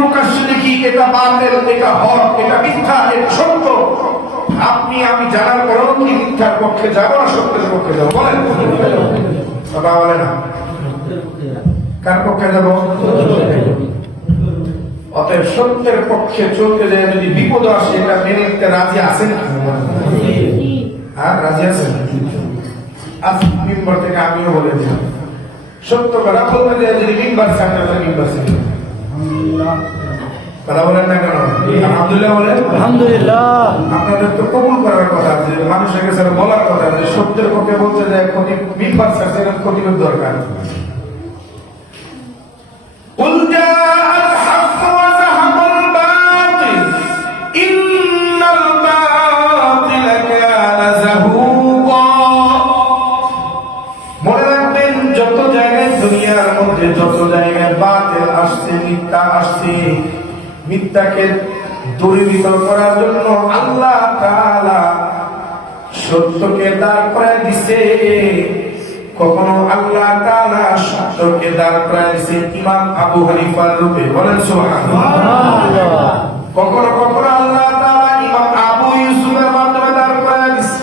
প্রকাশ্যে দেখি এটা বাতিল, এটা হক, এটা মিথ্যা, এটা সত্য, আপনি আমি জানার পরেও কি মিথ্যার পক্ষে যাবো না সত্যের পক্ষে যাবো? বলেন কথা বলে না, কার পক্ষে যাবো? অতএব সত্যের পক্ষে চলতে যায় যদি বিপদ আসে এটা মেনে নিতে রাজি আছেন? হ্যাঁ, রাজি আছেন? আজ মিম্বার থেকে আমিও বলে দিলাম, সত্য কথা বলতে যায় যদি মিম্বার ছাড়তে হয় মিম্বার ছিল। কথা বলেন না কেন? আলহামদুলিল্লাহ বলেন। আলহামদুলিল্লাহ। আপনাদের তো কবুল করার কথা, যে মানুষের কাছে বলার কথা, যে সত্যের পক্ষে বলতে যায় ক্ষতি মিম্বার ছাড়ছে, ক্ষতির দরকার। যত জায়গায় বাতিল আসছে, মিথ্যা আসছে, মিথ্যাকে দূরীভূত করার জন্য আল্লাহ তাআলা সত্যকে দাঁড় করায় দিছে। কখনো আল্লাহ তাআলা সত্যকে দাঁড় করায় দিছে ইমাম আবু হানিফার রূপে, বলেন সুবহানাল্লাহ। কখনো কখনো আল্লাহ তাআলা ইমাম আবু ইউসুফের মাধ্যমে দাঁড় করায় দিছে।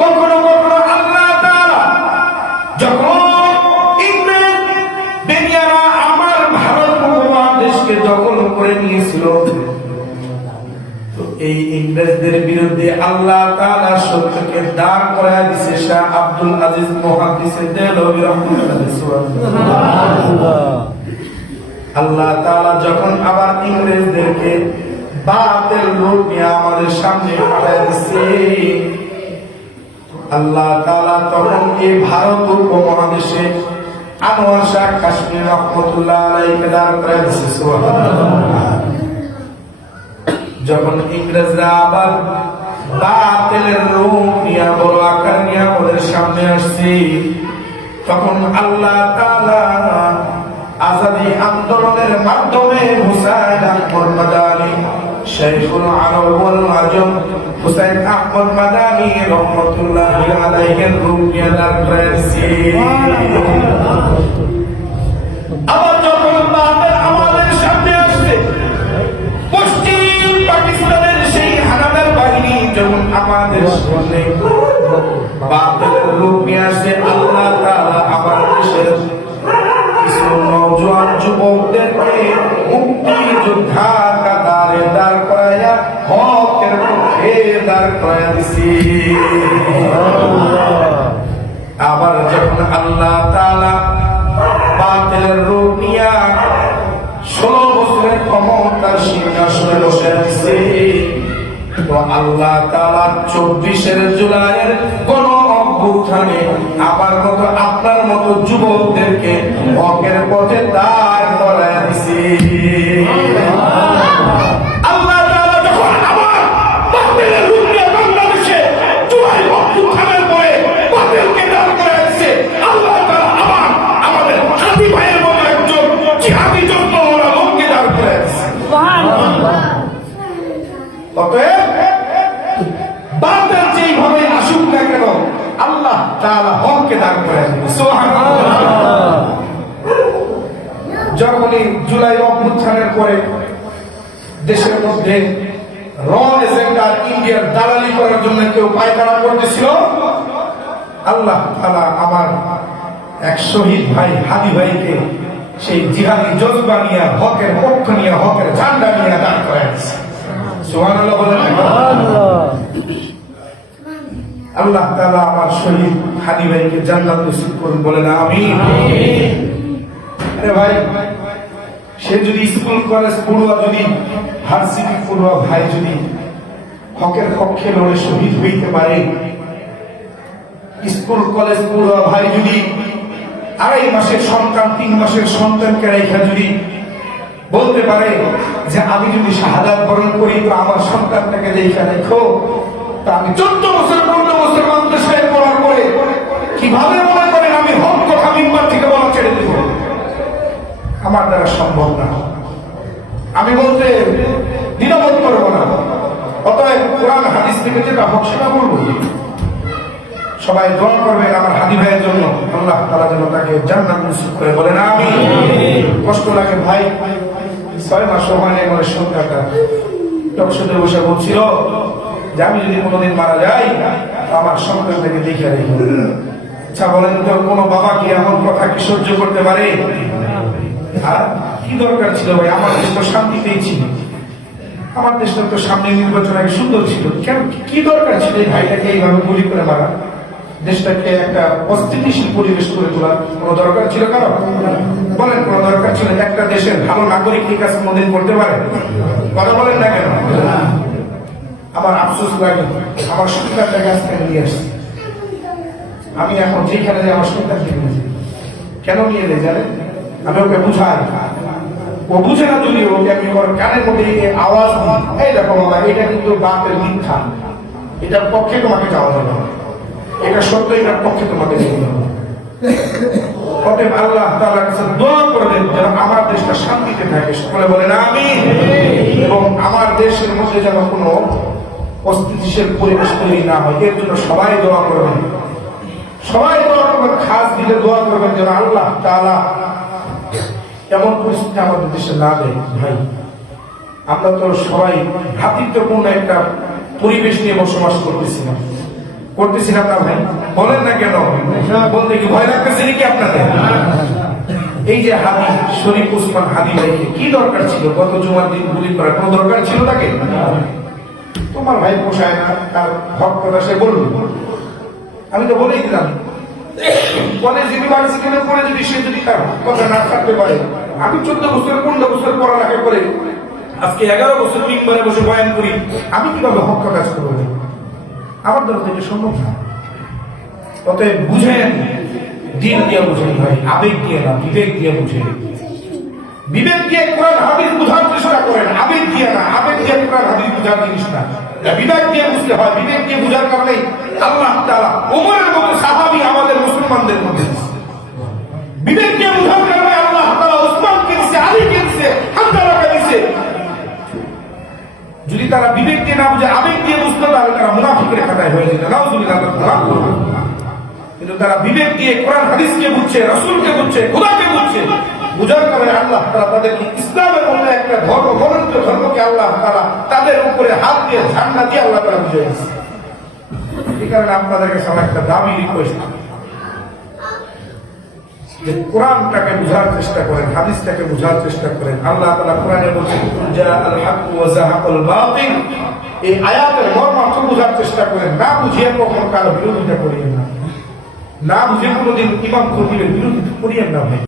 কখনো কখনো আল্লাহ তাআলা যখন দখল করে নিয়েছিল, তো এই ইংরেজদের বিরুদ্ধে আল্লাহ তাআলা সত্যকে দাঁড় করায় দিয়েছে। শাহ আব্দুল আজিজ মুহাদ্দিসে দেহলভী রাহমাতুল্লাহ সুবহানাল্লাহ। আল্লাহ তাআলা যখন আবার ইংরেজদেরকে বাতিল রূপ নিয়ে আমাদের সামনে পাঠায় দিয়েছে, আল্লাহ তাআলা তখন এই ভারত উপমহাদেশে আনোয়ার শাহ কাশ্মীর রহমতুল্লাহ আলাইহি দাঁড় করে দিয়েছে। সুবহানাল্লাহ। যখন ইংরেজরা আবার বাতিলের রূপ নিয়ে বড় আকার নিয়ে আমাদের সামনে আসছে, তখন আল্লাহ তাআলা আজাদি আন্দোলনের মাধ্যমে হুসাইন আহমদ মাদানী, শাইখুল আরব ওয়াল আজম হুসাইন আহমদ মাদানী রাহমাতুল্লাহি আলাইহি রূপ নিয়ে দাঁড় করে দিয়েছে। আবার যখন বাতিল আমাদের সামনে আসছে, পশ্চিম পাকিস্তানের সেই হানাদার বাহিনী যখন আমাদের সামনে বাতিলের রূপ নিয়ে আসে, আল্লাহ তাআলা আমার দেশের কিছু নওজোয়ান যুবকদেরকে মুক্তিযোদ্ধা কাতারে দাঁড় করাইয়া হকের পক্ষে দাঁড় করাইয়া দিছি। আবার যখন আল্লাহ তাআলা বাতিলের রূপ নিয়া 16 বছরের ক্ষমতার সিংহাসনে বসে আছে, তো আল্লাহ তাআলা 24 জুলাইয়ের গণ অভ্যুত্থানে আমার মতো আপনার মতো যুবকদেরকে হকের পথে দাঁড় করায় দিছে। আল্লাহ তাআলা যখন আবার বাতিলের রূপ নিয়ে বাংলাদেশে জুলাই অভ্যুত্থানের পরে বাতিলকে দাঁড় করায় দিছে, আল্লাহ তাআলা আবার আমাদের হাদি ভাইয়ের মতো একজন জিহাদি যোদ্ধা লোককে দাঁড় করায় দিছে। সুবহানাল্লাহ। অতএব বাতিল যেইভাবে আসুক না কেন, আল্লাহ তাআলা হককে দাঁড় করায় দিবে। সুবহানাল্লাহ। যখনই জুলাই অভ্যুত্থানের পরে দেশের মধ্যে র এজেন্ডা ইন্ডিয়ার দালালি করার জন্য কেউ পায়তারা করতেছিল, আল্লাহ তাআলা আমার এক শহীদ ভাই হাদি ভাইকে সেই জিহাদি জজবা নিয়ে হকের পক্ষ নিয়ে হকের ঝান্ডা নিয়ে দাঁড় করায় দিয়েছে। সুবহানাল্লাহ বলেন। আল্লাহ তাআলা আমার শহীদ হাদি ভাইকে জান্নাত নসিব করুন, বলেন আমিন। আরে ভাই, সে যদি স্কুল কলেজ পড়ুয়া, যদি ভার্সিটি পড়ুয়া ভাই যদি হকের পক্ষে লড়ে শহীদ হইতে পারে, স্কুল কলেজ পড়ুয়া ভাই যদি 2.5 মাসের সন্তান 3 মাসের সন্তানকে রেখে যদি বলতে পারে যে আমি যদি শাহাদাত বরণ করি তো আমার সন্তানটাকে দেখে দেখো, তা আমি 14 বছর 15 বছর মাদ্রাসায় পড়ার পরে কিভাবে মনে করেন আমি হক কথা মিম্বার থেকে বলা ছেড়ে দেব? আমার দ্বারা সম্ভব না। আমি বলতে দ্বিধাবোধ করবো না। অতএব কোরআন হাদিস থেকে যেটা হক সেটা বলবো। সবাই দোয়া করবেন আমার হাদি ভাইয়ের জন্য, আল্লাহ তাআলা যেন তাকে জান্নাত নসিব করে, বলেন আমিন। কষ্ট লাগে ভাই, 6 মাস সময় নেই আমার সন্তানটা টকশোতে বসে বলছিল যে আমি যদি কোনোদিন মারা যাই আমার সন্তানটাকে দেখে রেখে। আচ্ছা বলেন তো, কোনো বাবা কি এমন কথা কি সহ্য করতে পারে? আর কি দরকার ছিল ভাই? আমার দেশ তো শান্তি পেয়েছি, আমার দেশটা তো সামনে নির্বাচন আগে সুন্দর ছিল, কেন কি দরকার ছিল এই ভাইটাকে এইভাবে গুলি করে মারা? দেশটাকে একটা অস্থিতিশীল পরিবেশ করে তোলার কোনো দরকার ছিল কারণ? বলেন কোনো দরকার ছিল? একটা দেশের ভালো নাগরিক এই কাজ কোনদিন করতে পারে? কথা বলেন না কেন? আমার আফসোস লাগে, আমার সন্তানটাকে আজকে নিয়ে আসছে। আমি এখন যেখানে যাই আমার সন্তানকে নিয়ে যাই। কেন নিয়ে যাই জানেন? আমি ওকে বুঝাই, ও বুঝে না যদি ওকে আমি ওর কানের মধ্যে আওয়াজ দিই, এই দেখো বাবা এটা কিন্তু বাপের মিথ্যা, এটার পক্ষে তোমাকে যাওয়া যাবে না, এটা সত্য, এটার পক্ষে তোমাকে যেতে হবে। অতএব আল্লাহ তাআলার কাছে দোয়া করবেন যেন আমার দেশটা শান্তিতে থাকে। সকলে বলেন আমিন। এবং আমার দেশের মধ্যে যেন কোনো অস্থিতিশীল পরিবেশ তৈরি না হয়, এর জন্য সবাই দোয়া করবেন। সবাই দোয়া করবেন, খাস দিলে দোয়া করবেন যেন আল্লাহ তাআলা এমন পরিস্থিতি আমাদের দেশে না দেয়। ভাই আমরা তো সবাই ভ্রাতৃত্বপূর্ণ একটা পরিবেশ নিয়ে বসবাস করতেছিলাম না ভাই? বলেন না কেন? বলতে কি ভয় লাগতেছে নাকি আপনাদের? এই যে হাদি শরীফ ওসমান হাদি ভাইকে কি দরকার ছিল গত জুমার দিন গুলি করার? কোনো দরকার ছিল তাকে? তোমার ভাই পোষায় না, তার হক কথা সে বলল। আমি তো বলেই দিলাম, কলেজ ইউনিভার্সিটিতে পড়ে যদি সে যদি তার কথা না থাকতে পারে, আমি 14 বছর 15 বছর পড়ালেখা করে আজকে 11 বছর মিম্বরে বসে বয়ান করি, আমি কিভাবে হক কাজ করবো? আমার দ্বারা থেকে সম্ভব না। অতএব বুঝেন, দিন দিয়ে বুঝেন ভাই, আবেগ দিয়ে না, বিবেক দিয়ে বুঝেন। বিবেক দিয়ে কোরআন হাদিস বুঝার চেষ্টা করেন, আবেগ দিয়ে না। আবেগ দিয়ে কোরআন হাদিস বুঝার জিনিস না, বিবেক দিয়ে বুঝতে হয়। বিবেক দিয়ে বুঝার কারণে আল্লাহ তাআলা ওমরের মতো সাহাবী আমাদের মুসলমানদের মধ্যে দিয়েছে। বিবেক দিয়ে বুঝার কারণে আল্লাহ তাআলা ওসমানকে দিয়েছে, আলীকে দিয়েছে, হামজাকে দিয়েছে। যদি তারা বিবেক দিয়ে না বুঝে আবেগ দিয়ে বুঝতো তাহলে তারা মুনাফিকের খাতায় হয়ে যেত। নাউযুবিল্লাহ। কিন্তু তারা বিবেক দিয়ে কোরআন হাদিসকে বুঝছে, রাসূলকে বুঝছে, খোদাকে বুঝছে। বুঝার কারণে আল্লাহ তাআলা তাদেরকে ইসলামের মধ্যে একটা ধর্ম, গণিত ধর্মকে আল্লাহ তাআলা তাদের উপরে হাত দিয়ে ঝান্ডা দিয়ে আল্লাহ তাআলা বুঝিয়ে দিয়েছে। এই কারণে আপনাদের কাছে আমার একটা দাবি রিকোয়েস্ট, যে কোরআনটাকে বুঝার চেষ্টা করেন, হাদিসটাকে বুঝার চেষ্টা করেন। আল্লাহ তাআলা কোরআনে বলেছেন জাআল হক ওয়া যাহাকাল বাতিল। এই আয়াতের মর্মার্থ বুঝার চেষ্টা করেন, না বুঝিয়ে কখনো কারো বিরোধিতা করিয়েন না, না বুঝে কোনোদিন ইমাম খতিবের বিরোধিতা করিয়েন না ভাই।